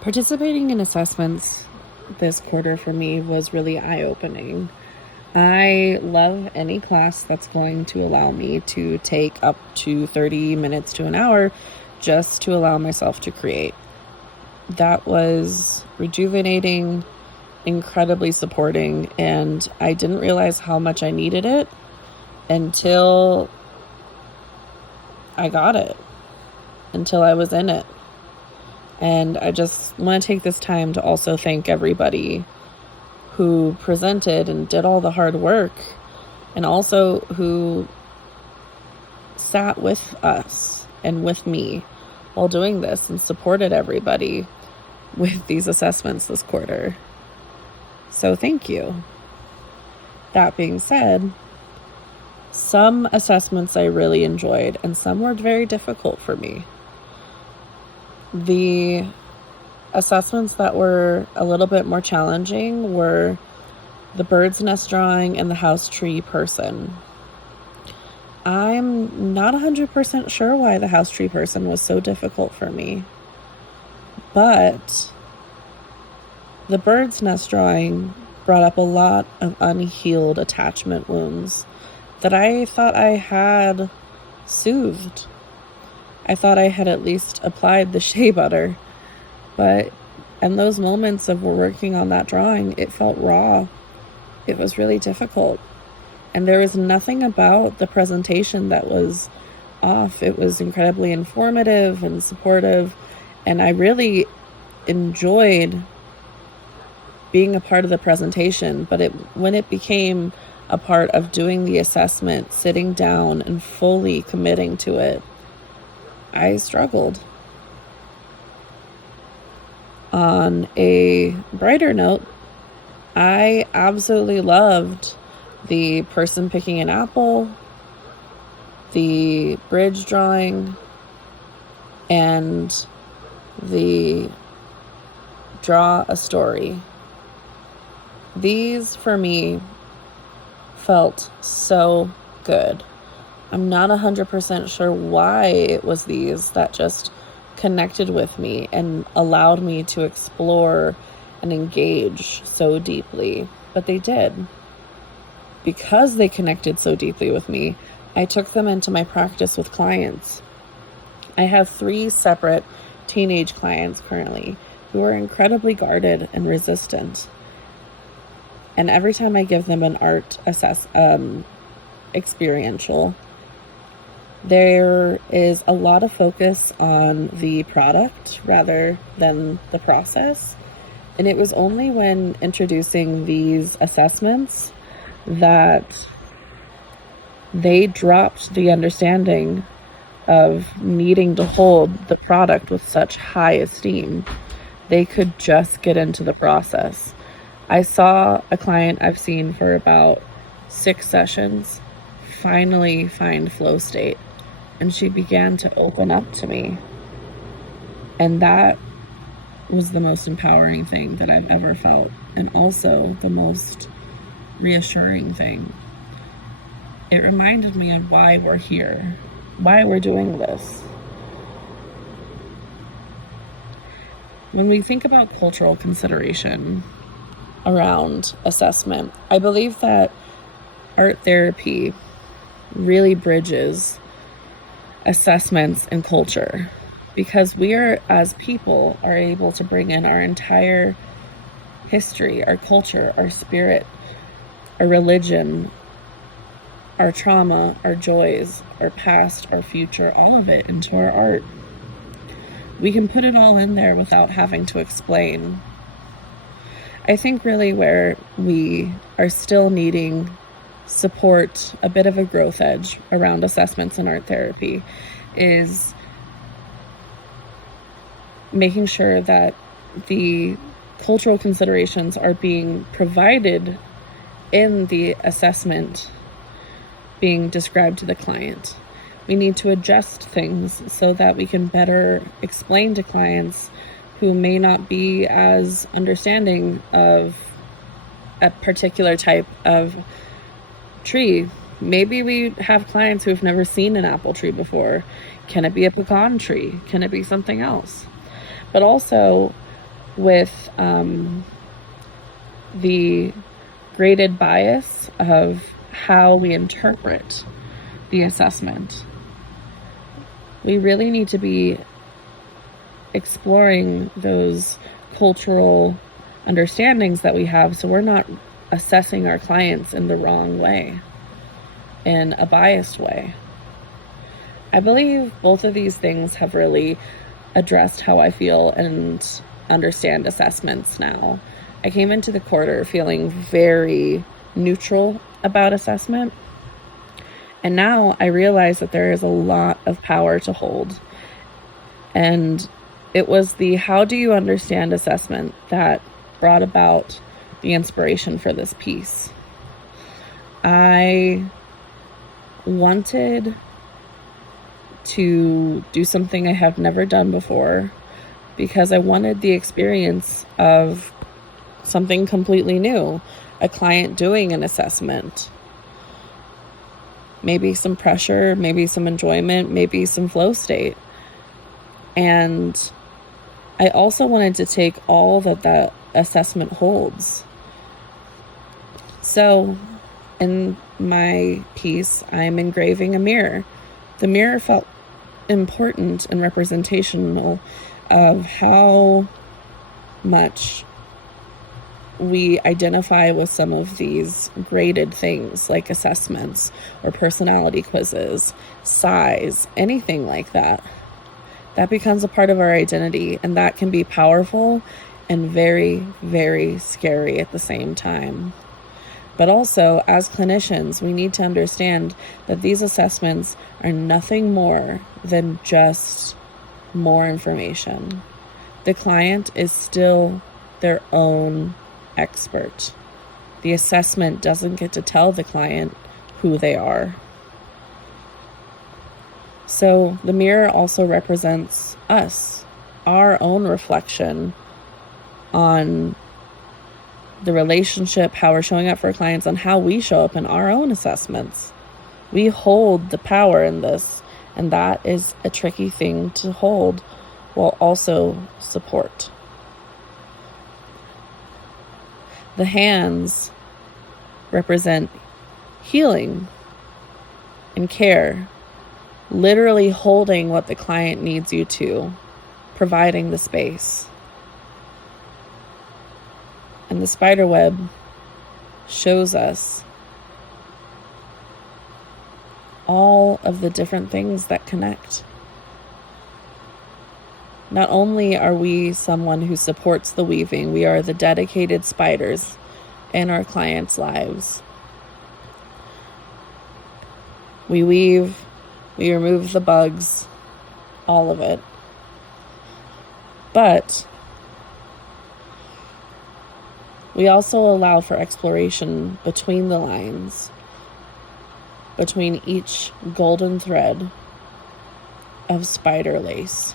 Participating in assessments this quarter for me was really eye-opening. I love any class that's going to allow me to take up to 30 minutes to an hour just to allow myself to create. That was rejuvenating, incredibly supporting, and I didn't realize how much I needed it until I got it, until I was in it. And I just want to take this time to also thank everybody who presented and did all the hard work, and also who sat with us and with me while doing this and supported everybody with these assessments this quarter. So thank you. That being said, some assessments I really enjoyed and some were very difficult for me. The assessments that were a little bit more challenging were the bird's nest drawing and the house tree person. I'm not 100% sure why the house tree person was so difficult for me, but the bird's nest drawing brought up a lot of unhealed attachment wounds that I thought I had soothed. I thought I had at least applied the shea butter, but in those moments of working on that drawing, it felt raw. It was really difficult. And there was nothing about the presentation that was off. It was incredibly informative and supportive, and I really enjoyed being a part of the presentation, but when it became a part of doing the assessment, sitting down and fully committing to it, I struggled. On a brighter note, I absolutely loved the person picking an apple, the bridge drawing, and the draw a story. These, for me, felt so good. I'm not 100% sure why it was these that just connected with me and allowed me to explore and engage so deeply, but they did. Because they connected so deeply with me, I took them into my practice with clients. I have 3 separate teenage clients currently who are incredibly guarded and resistant. And every time I give them an art experiential, there is a lot of focus on the product rather than the process. And it was only when introducing these assessments that they dropped the understanding of needing to hold the product with such high esteem. They could just get into the process. I saw a client I've seen for about 6 sessions finally find flow state, and she began to open up to me. And that was the most empowering thing that I've ever felt, and also the most reassuring thing. It reminded me of why we're here, why we're doing this. When we think about cultural consideration around assessment, I believe that art therapy really bridges assessments and culture, because we are, as people, are able to bring in our entire history, our culture, our spirit, our religion, our trauma, our joys, our past, our future, all of it into our art. We can put it all in there without having to explain. I think really where we are still needing support, a bit of a growth edge around assessments in art therapy, is making sure that the cultural considerations are being provided in the assessment being described to the client. We need to adjust things so that we can better explain to clients who may not be as understanding of a particular type of tree. Maybe we have clients who have never seen an apple tree before. Can it be a pecan tree? Can it be something else? But also, with the graded bias of how we interpret the assessment. We really need to be exploring those cultural understandings that we have so we're not assessing our clients in the wrong way, in a biased way. I believe both of these things have really addressed how I feel and understand assessments now. I came into the quarter feeling very neutral about assessment, and now I realize that there is a lot of power to hold. And it was the how do you understand assessment that brought about the inspiration for this piece. I wanted to do something I have never done before because I wanted the experience of something completely new, a client doing an assessment. Maybe some pressure, maybe some enjoyment, maybe some flow state. And I also wanted to take all that assessment holds. So in my piece, I'm engraving a mirror. The mirror felt important and representational of how much we identify with some of these graded things like assessments or personality quizzes, size, anything like that. That becomes a part of our identity, and that can be powerful and very, very scary at the same time. But also, as clinicians, we need to understand that these assessments are nothing more than just more information. The client is still their own expert. The assessment doesn't get to tell the client who they are. So the mirror also represents us, our own reflection on the relationship, how we're showing up for clients, on how we show up in our own assessments. We hold the power in this, and that is a tricky thing to hold while also support. The hands represent healing and care, literally holding what the client needs you to, providing the space. And the spider web shows us all of the different things that connect. Not only are we someone who supports the weaving, we are the dedicated spiders in our clients' lives. We weave, we remove the bugs, all of it. But we also allow for exploration between the lines, between each golden thread of spider lace.